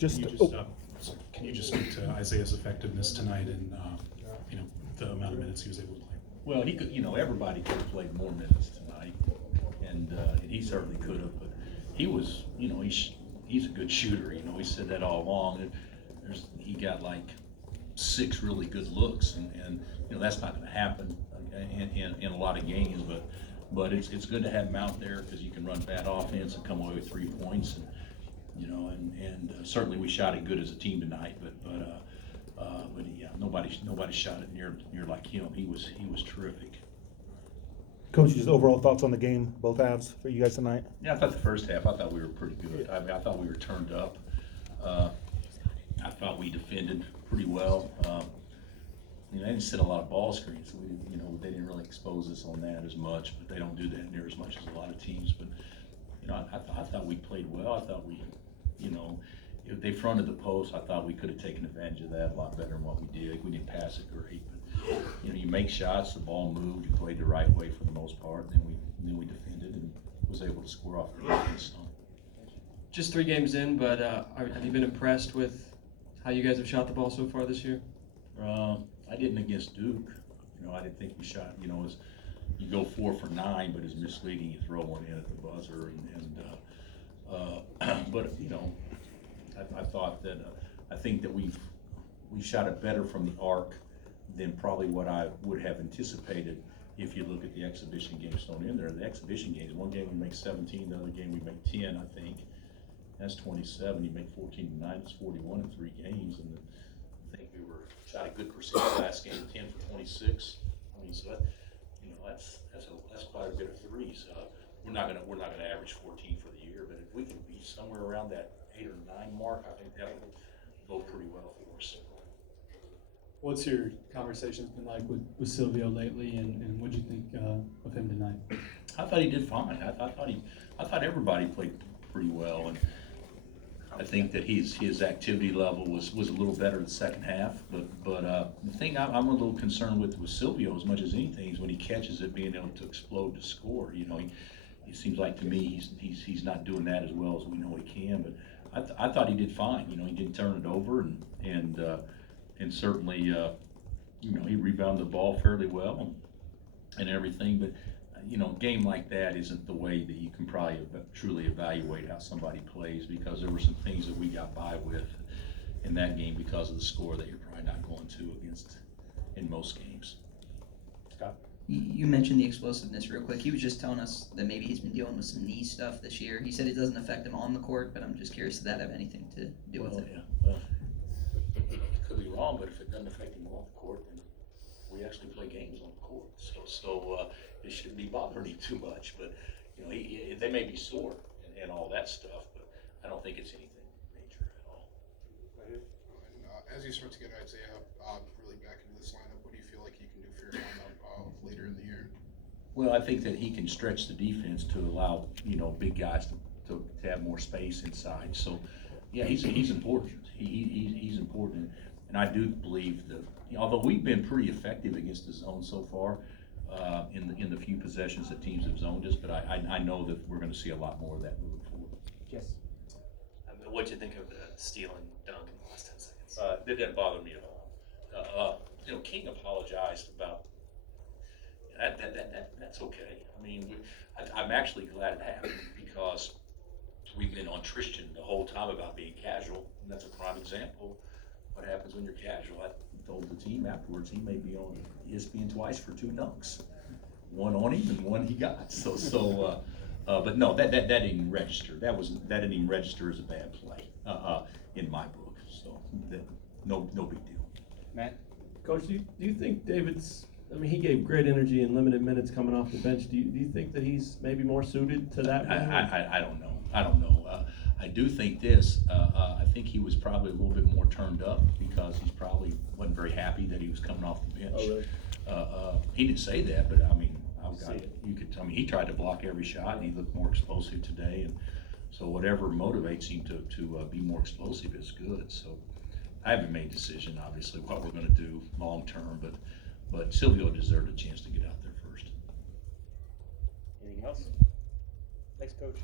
Can you just speak to Isaiah's effectiveness tonight and the amount of minutes he was able to play? Well, he could, everybody could have played more minutes tonight, and he certainly could have. But he was, he's a good shooter. We said that all along. He got like 6 really good looks, and that's not going to happen in a lot of games. But it's good to have him out there because you can run bad offense and come away with 3 points, and certainly we shot it good as a team tonight. But yeah, nobody shot it near like him. He was terrific. Coach, just overall thoughts on the game, both halves for you guys tonight? Yeah, I thought the first half, I thought we were pretty good. I mean, I thought we were turned up. I thought we defended pretty well. They didn't set a lot of ball screens. So they didn't really expose us on that as much, but they don't do that near as much as a lot of teams. But I thought we played well. I thought we, if they fronted the post, I thought we could have taken advantage of that a lot better than what we did. We didn't pass it great, but you make shots, the ball moved, you played the right way for the most part, and then we defended and was able to score off the defense. Just 3 games in, but have you been impressed with how you guys have shot the ball so far this year? I didn't against Duke. I didn't think we shot. You go 4 for 9, but it's misleading. You throw one in at the buzzer, but I thought that I think that we shot it better from the arc than probably what I would have anticipated if you look at the exhibition games thrown in there. The exhibition games, one game we make 17, the other game we make 10, I think. That's 27. You make 14 tonight, it's 41 in 3 games, and I think we shot a good percentage last game, 10 for 26. I mean, so that, that's quite a bit of threes. We're not gonna average 14 for the year, but if we can be somewhere around that 8 or 9 mark, I think that will go pretty well for us. What's your conversations been like with Silvio lately, and what do you think of him tonight? I thought he did fine. I thought everybody played pretty well, and I think that his activity level was a little better in the second half. But the thing I'm a little concerned with Silvio as much as anything is when he catches it, being able to explode to score. He seems like to me he's not doing that as well as we know he can. But I thought he did fine. He didn't turn it over, and certainly he rebounded the ball fairly well and everything. But a game like that isn't the way that you can probably truly evaluate how somebody plays, because there were some things that we got by with in that game because of the score that you're probably not going to against in most games. Scott? You mentioned the explosiveness real quick. He was just telling us that maybe he's been dealing with some knee stuff this year. He said it doesn't affect him on the court, but I'm just curious, does that have anything to do with it? Yeah, well, it could be wrong, but if it doesn't affect him on the court, then we actually play games on the court. So it shouldn't be bothering him too much. But they may be sore and all that stuff, but I don't think it's anything major at all. And as you start to get Isaiah really back into this lineup, what do you feel like he can do for your lineup later in the year? Well, I think that he can stretch the defense to allow big guys to have more space inside. So yeah, he's important. He's important, and I do believe that although we've been pretty effective against the zone so far. In the few possessions that teams have zoned us, but I know that we're going to see a lot more of that moving forward. Yes. What'd you think of the steal and dunk in the last 10 seconds? That didn't bother me at all. King apologized about that's okay. I mean, I'm actually glad it happened because we've been on Tristan the whole time about being casual, and that's a prime example. What happens when you're casual? I told the team afterwards he may be on ESPN twice for 2 dunks, one on him and one he got. But no, that didn't even register. That didn't even register as a bad play in my book. So no big deal. Matt? Coach, do you think David's? I mean, he gave great energy in limited minutes coming off the bench. Do you think that he's maybe more suited to that? I don't know. I do think this. I think he was probably a little bit more turned up because he probably wasn't very happy that he was coming off the bench. Oh, really? He didn't say that, but I mean, you could tell me he tried to block every shot, and he looked more explosive today. And so whatever motivates him to be more explosive is good. So I haven't made a decision, obviously, what we're going to do long term, but Silvio deserved a chance to get out there first. Anything else? Thanks, Coach.